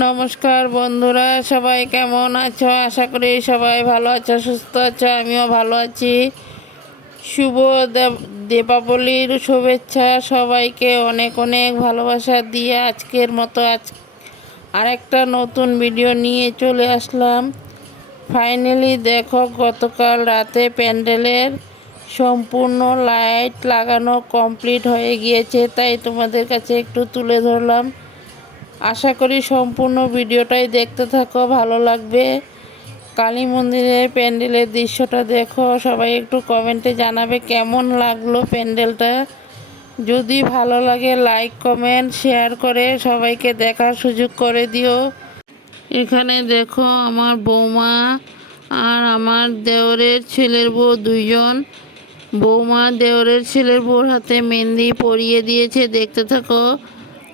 নমস্কার বন্ধুরা, সবাই কেমন আছো? আশা করি সবাই ভালো আছো, সুস্থ আছো, আমিও ভালো আছি। শুভ দীপাবলির শুভেচ্ছা সবাইকে অনেক অনেক ভালোবাসা দিয়ে আজকের মতো আজ আরেকটা নতুন ভিডিও নিয়ে চলে আসলাম। ফাইনালি দেখো, গতকাল রাতে প্যান্ডেলের সম্পূর্ণ লাইট লাগানো কমপ্লিট হয়ে গিয়েছে, তাই তোমাদের কাছে একটু তুলে ধরলাম। আশা করি সম্পূর্ণ ভিডিওটাই দেখতে থাকো, ভালো লাগবে। কালী মন্দিরের প্যান্ডেলের দৃশ্যটা দেখো, সবাই একটু কমেন্টে জানাবে কেমন লাগল প্যান্ডেলটা। যদি ভালো লাগে, লাইক, কমেন্ট, শেয়ার করে সবাইকে দেখার সুযোগ করে দিও। এখানে দেখো আমার বৌমা আর আমার দেওরের ছেলের বউ দুইজন। বৌমা দেওরের ছেলের বউর হাতে মেহেন্দি পরিয়ে দিয়েছে, দেখতে থাকো।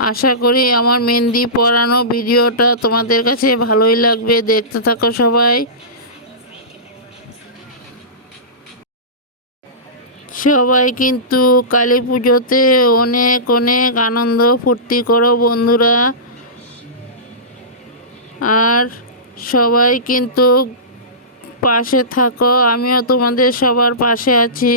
আশা করি আমার মেহেন্দি পরানো ভিডিওটা তোমাদের কাছে ভালোই লাগবে। দেখতে থাকো সবাই। সবাই কিন্তু কালী পুজোতে অনেক অনেক আনন্দ ফুর্তি করো বন্ধুরা। আর সবাই কিন্তু পাশে থাকো, আমিও তোমাদের সবার পাশে আছি।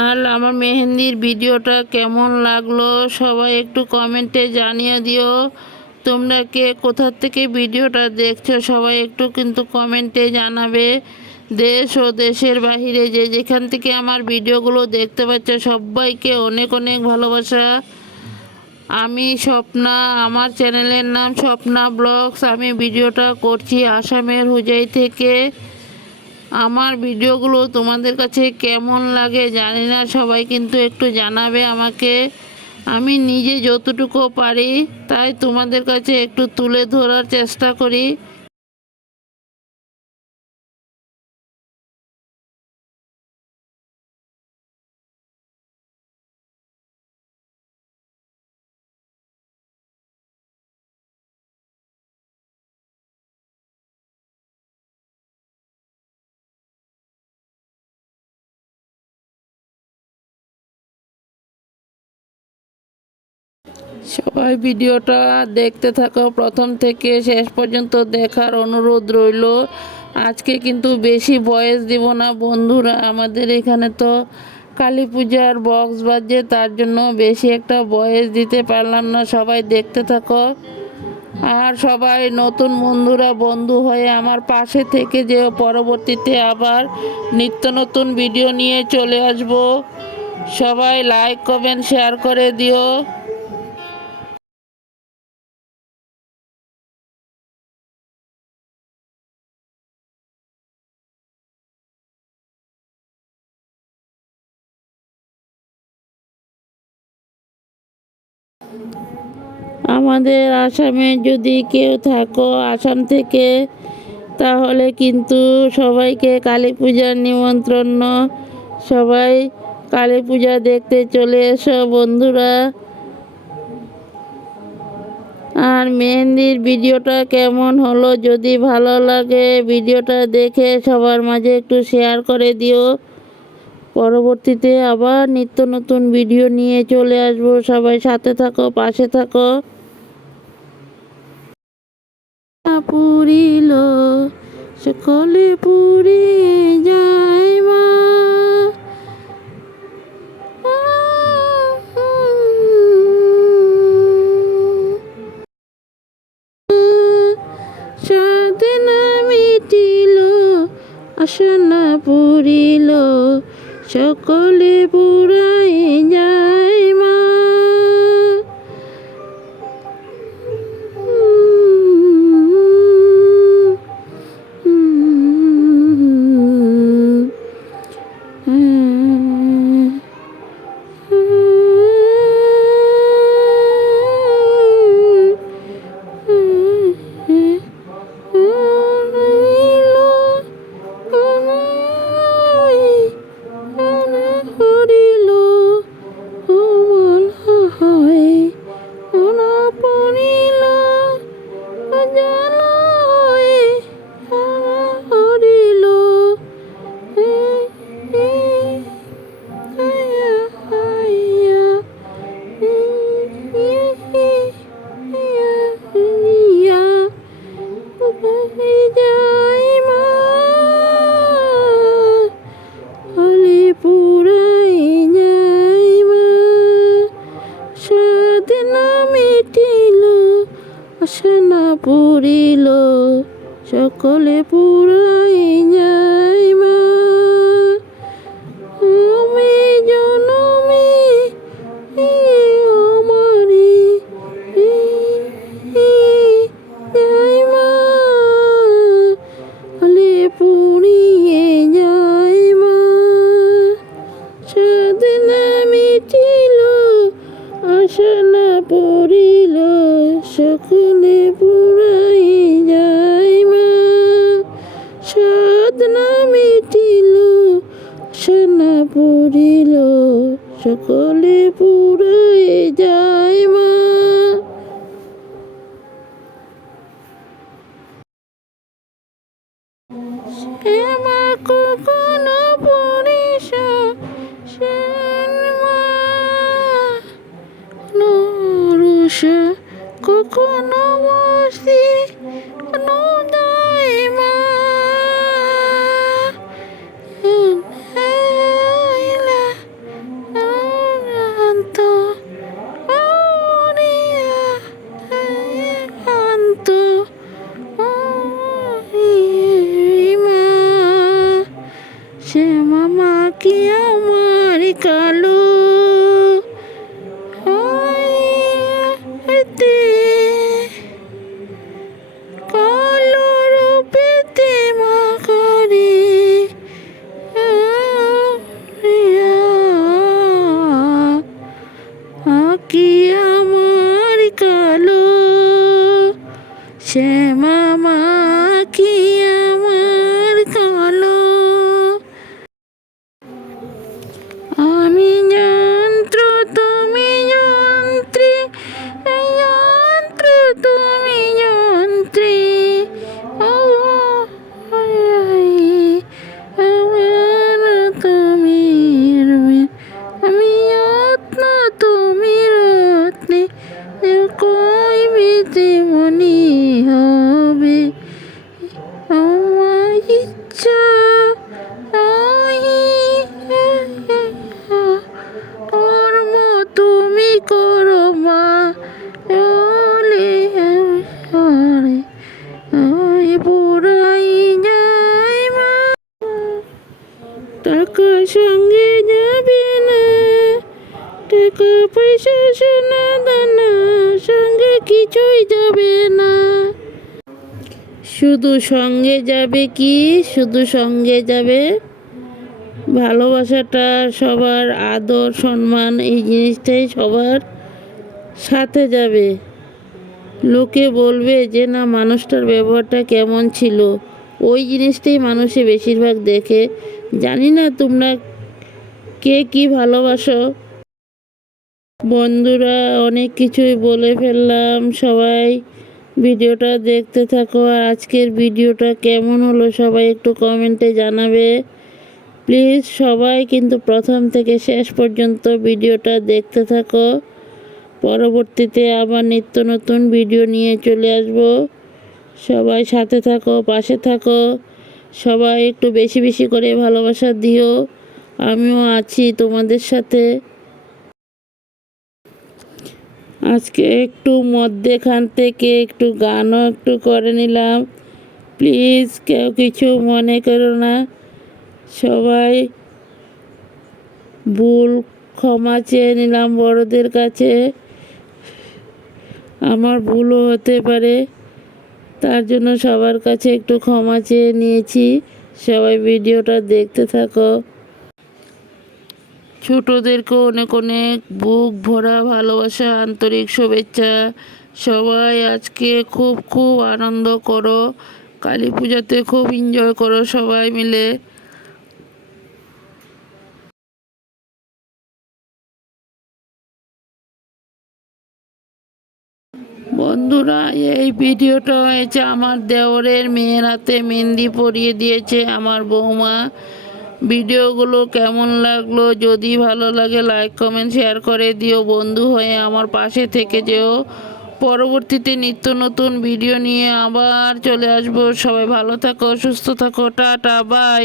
আর আমার মেহেন্দির ভিডিওটা কেমন লাগল সবাই একটু কমেন্টে জানিয়ে দিও। তোমরা কে কোথার থেকে ভিডিওটা দেখছ সবাই একটু কিন্তু কমেন্টে জানাবে। দেশ ও দেশের বাহিরে যে যেখান থেকে আমার ভিডিওগুলো দেখতে পাচ্ছ সবাইকে অনেক অনেক ভালোবাসা। আমি স্বপ্না, আমার চ্যানেলের নাম স্বপ্না ব্লগস। আমি ভিডিওটা করছি আসামের হুজাই থেকে। আমার ভিডিওগুলো তোমাদের কাছে কেমন লাগে জানি না, সবাই কিন্তু একটু জানাবে আমাকে। আমি নিজে যতটুকু পারি, তাই তোমাদের কাছে একটু তুলে ধরার চেষ্টা করি। সবাই ভিডিওটা দেখতে থাকো। প্রথম থেকে শেষ পর্যন্ত দেখার অনুরোধ রইল। আজকে কিন্তু বেশি বয়স দিব না বন্ধুরা। আমাদের এখানে তো কালী পূজার বক্স বাজে, তার জন্য বেশি একটা বয়স দিতে পারলাম না। সবাই দেখতে থাকো। আর সবাই নতুন বন্ধুরা, বন্ধু হয়ে আমার পাশে থেকে যে পরবর্তীতে আবার নিত্য নতুন ভিডিও নিয়ে চলে আসব। সবাই লাইক কমেন্ট শেয়ার করে দিও। আমাদের আসামে যদি কেউ থাকো আসাম থেকে, তাহলে কিন্তু সবাইকে কালী পূজার নিমন্ত্রণ। সবাই কালী পূজা দেখতে চলে এসো বন্ধুরা। আর মেহেন্দির ভিডিওটা কেমন হলো যদি ভালো লাগে ভিডিওটা দেখে সবার মাঝে একটু শেয়ার করে দিও। পরবর্তীতে আবার নিত্য নতুন ভিডিও নিয়ে চলে আসব। সবাই সাথে থাকো, পাশে থাকো। পুরিল, সকলে পুরি যায় মা। সাধনা মিটিল, আসনা পুরিল। সকলে পুরাই যায় সাধনা মিটিল আশা না পড়িল সকলে পুরাই যাই মা। সাধনা মিটিল আশা না পড়িল, সকলে সে মামা কি আমার কালো? মা কি আমার কালো? শ্যামা তুমি যন্ত্রী। তুমি আমি তুমি কই মনি হবে। আমার ইচ্ছা সঙ্গে যাবে না। টাকা পয়সা, সোনা, দানা, সঙ্গে কিছুই যাবে না। শুধু সঙ্গে যাবে কি? শুধু সঙ্গে যাবে ভালোবাসাটা, সবার আদর, সম্মান, এই জিনিসটাই সবার সাথে যাবে। লোকে বলবে যে, না, মানুষটার ব্যবহারটা কেমন ছিল? ওই জিনিসটাই মানুষে বেশিরভাগ দেখে। জানি না তোমরা কে কি ভালোবাসো। বন্ধুরা, অনেক কিছুই বলে ফেললাম। সবাই ভিডিওটা দেখতে থাকো। আর আজকের ভিডিওটা কেমন হলো সবাই একটু কমেন্টে জানাবে। প্লিজ সবাই কিন্তু প্রথম থেকে শেষ পর্যন্ত ভিডিওটা দেখতে থাকো। পরবর্তীতে আবার নিত্য নতুন ভিডিও নিয়ে চলে আসব। সবাই সাথে থাকো, পাশে থাকো। সবাই একটু বেশি বেশি করে ভালোবাসা দিও। আমিও আছি তোমাদের সাথে। আজকে একটু মধ্যেখান থেকে একটু গানও একটু করে নিলাম। প্লিজ কেউ কিছু মনে করো না। সবাই ভুল ক্ষমা চেয়ে নিলাম বড়দের কাছে। আমার ভুলও হতে পারে। তার জন্য সবার কাছে একটু ক্ষমা চেয়ে নিয়েছি। সবাই ভিডিওটা দেখতে থাকো। ছোটদেরকে অনেক অনেক বুক ভরা ভালোবাসা, আন্তরিক শুভেচ্ছা। সবাই আজকে খুব খুব আনন্দ করো। কালী পূজাতে খুব এনজয় করো সবাই মিলে। এই ভিডিওটা হয়েছে আমার দেওরের মেয়ের হাতে মেহেন্দি পরিয়ে দিয়েছে আমার বৌমা। ভিডিওগুলো কেমন লাগল? যদি ভালো লাগে লাইক কমেন্ট শেয়ার করে দিও বন্ধু হয়ে আমার পাশে থেকে যেও। পরবর্তীতে নিত্য নতুন ভিডিও নিয়ে আবার চলে আসব। সবাই ভালো থাকো, সুস্থ থাকো, টাটা বাই